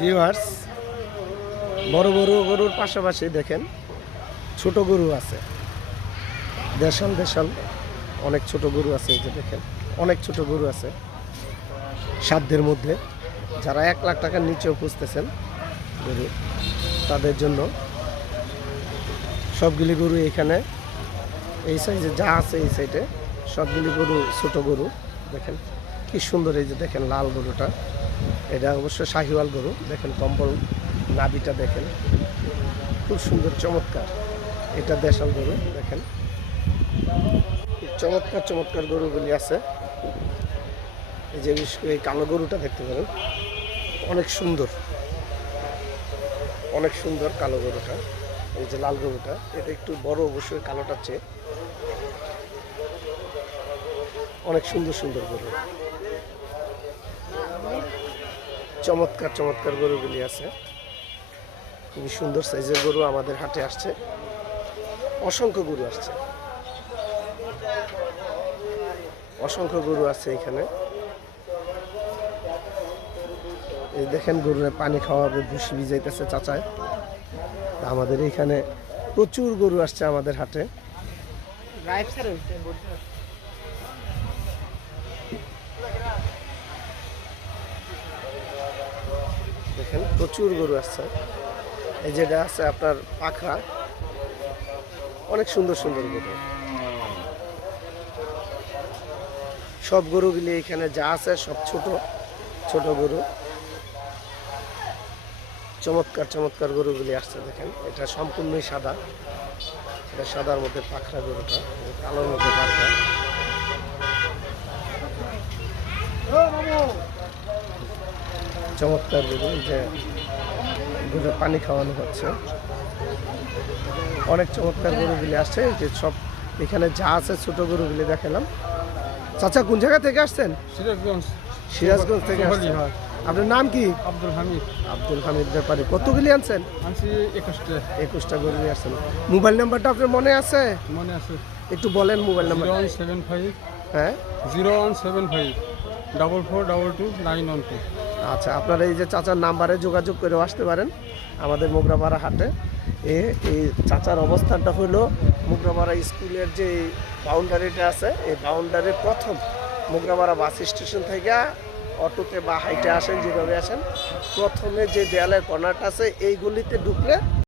Viewers, বড় বড় গরুর পাশাপাশি দেখেন ছোট গরু আছে। দেশাল দেশাল অনেক ছোট গরু আছে। এই যে দেখেন অনেক ছোট গরু আছে সাধ্যের মধ্যে। যারা 1 লাখ টাকার নিচেও খুঁজতেছেন গরু, তাদের জন্য সবগুলি গরু এখানে এই সাইজে যা আছে এই সাইডে সবগুলি গরু ছোট গরু। দেখেন কি সুন্দর। এই যে দেখেন লাল গরুটা, এটা অবশ্য শাহিওয়াল গরু। দেখেন কম্বল নাভিটা দেখেন খুব সুন্দর, চমৎকার। এটা দেশাল গরু। দেখেন চমৎকার চমৎকার গরুগুলি আছে। এই যে এই কালো গরুটা দেখতে পারেন, অনেক সুন্দর, অনেক সুন্দর কালো গরুটা। এই যে লাল গরুটা, এটা একটু বড় অবশ্যই কালোটার চেয়ে। অনেক সুন্দর সুন্দর গরু, চমৎকার চমৎকার গরুগুলি আছে। খুবই সুন্দর সাইজের গরু আমাদের হাটে আসছে। অসংখ্য গরু আসছে, অসংখ্য গরু আছে এখানে। এই দেখেন গরুরে পানি খাওয়াবে, ভুসি ভিজাইতেছে চাচায়। আমাদের এখানে প্রচুর গরু আসছে আমাদের হাটে। দেখেন প্রচুর গরু আসছে। এই যেটা আছে আপনার পাখরা, অনেক সুন্দর সুন্দর গরু। সব গরুগুলি এখানে যা আছে সব ছোট ছোট গরু। চমৎকার চমৎকার গরুগুলি আসছে। দেখেন এটা সম্পূর্ণই সাদা, এটা সাদার মধ্যে পাখরা গরুটা, কালোর মধ্যে পাখরা। চমৎকার গরু, যে গরুর পানি খাওয়ানো হচ্ছে। অনেক চমৎকার গরুগুলি আসছে। যে সব এখানে যা আছে ছোট গরুগুলি দেখালাম। চাচা কোন জায়গা থেকে আসছেন? সিরাজগঞ্জ। সিরাজগঞ্জ থেকে আসছেন। আপনার নাম কি? আব্দুল হামিদ। আব্দুল হামিদ ব্যাপারী। কতগুলি আনছেন? আনছি 21টা। 21টা গরু নিয়ে আসছেন। মোবাইল নাম্বারটা আপনার মনে আছে? মনে আছে। একটু বলেন মোবাইল নাম্বার। 0175। হ্যাঁ 0175 4422 912। আচ্ছা, আপনারা এই যে চাচার নাম্বারে যোগাযোগ করেও আসতে পারেন আমাদের মোগরাপাড়া হাটে। এই চাচার অবস্থানটা হলো মোগরাপাড়া স্কুলের যে বাউন্ডারিটা আছে, এই বাউন্ডারির প্রথম মোগরাপাড়া বাস স্টেশন থেকে অটোতে বা হাইটে আসেন, যেভাবে আসেন, প্রথমে যে দেয়ালের কর্নারটা আছে এই গলিতে ঢুকলে